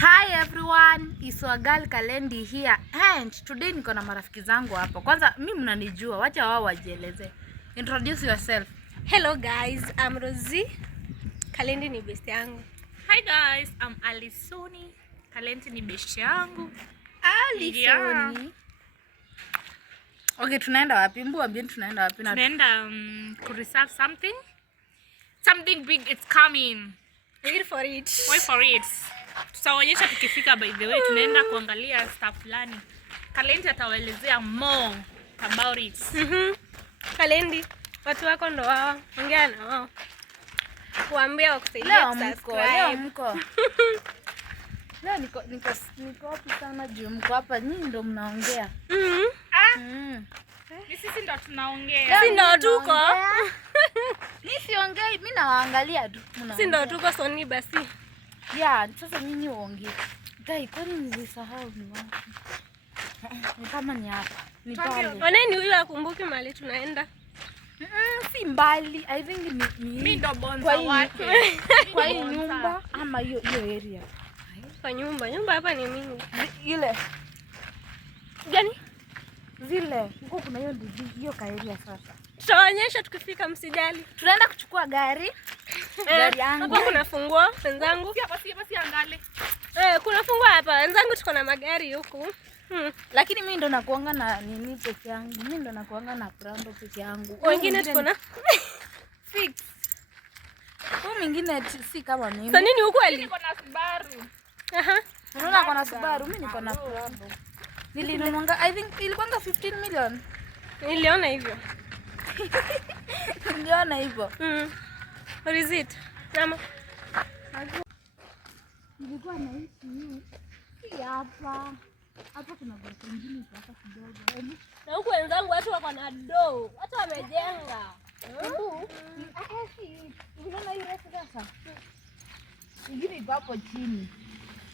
Hi everyone, it's your girl Kalendi here and today niko na marafiki zangu hapa. Kwanza mimi mnanijua, wacha wao wajieleze. Introduce yourself. Hello guys, I'm Rosie. Kalendi ni best yangu. Hi guys, I'm Alisoni. Kalendi ni best yangu. Alisoni. Yeah. Okay, tunaenda wapi? Mbu ambie tunaenda wapi? Tunaenda to reserve something. Something big is coming. Wait for it. Wait for it. Tutaonyesha tukifika, by the way tunaenda kuangalia stuff fulani. Kalendi atawaelezea more about it. Kalendi, watu wako ndo wao. Ongea na wao. Kuambia wakusaidia kusubscribe. Leo mko. Leo niko hapo sana juu mko hapa, nyinyi ndo mnaongea. Ni sisi ndo tunaongea. Sisi ndo tuko. Mimi siongei, mimi nawaangalia tu. Sisi ndo tuko Soni basi. Yeah, sasa nyinyi waongee. Dai, kwani nilisahau ni wapi? Ni kama ni hapa. Ni pale. Wanani huyu akumbuki mahali tunaenda? Si mbali. I think ni mimi ndo bonza wake. Kwa hii nyumba ama hiyo area. Kwa nyumba hapa ni mingi. Ile. Gani? Zile. Huko kuna hiyo ka area sasa. Tutaonyesha tukifika, msijali. Tunaenda kuchukua gari. Gari yangu. Hapa kuna funguo wenzangu. Basi angale. Kuna funguo hapa wenzangu, tuko na magari huku. Lakini mimi ndo nakuanga na nini peke yangu. Mimi ndo nakuanga na Prado peke yangu. Wengine tuko na fix. Kwa mwingine si kama mimi. Sasa nini huko ali? Niko na Subaru. Unaona kuna Subaru, mimi niko na Prado. Nilinunua, I think ilikuwa 15 million. Niliona hivyo. Niliona hivyo. What is it? Mama. Nilikuwa naishi hii hapa. Hapa kuna gari nyingine hapa kidogo. Na huko wenzangu watu wako na doo. Watu wamejenga. Unaona hii refu sasa? Ingine iko hapo chini.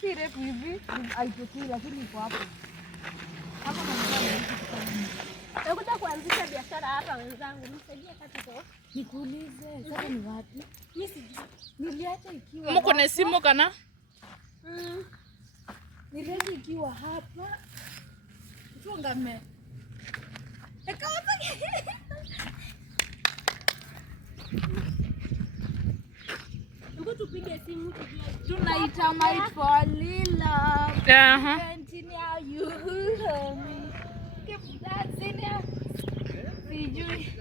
Si refu hivi, haitokii lakini iko hapo. Hapa nakuja kuanzisha biashara hapa wenzangu. Nisaidie katika. Nikuulize, sasa ni wapi? Mimi sijui. Niliacha ikiwa. Mko na simu kana? Niliacha ikiwa hapa. Tungame. Tupige simu tunaita might for Lila. Continue you. Keep dancing. Sijui.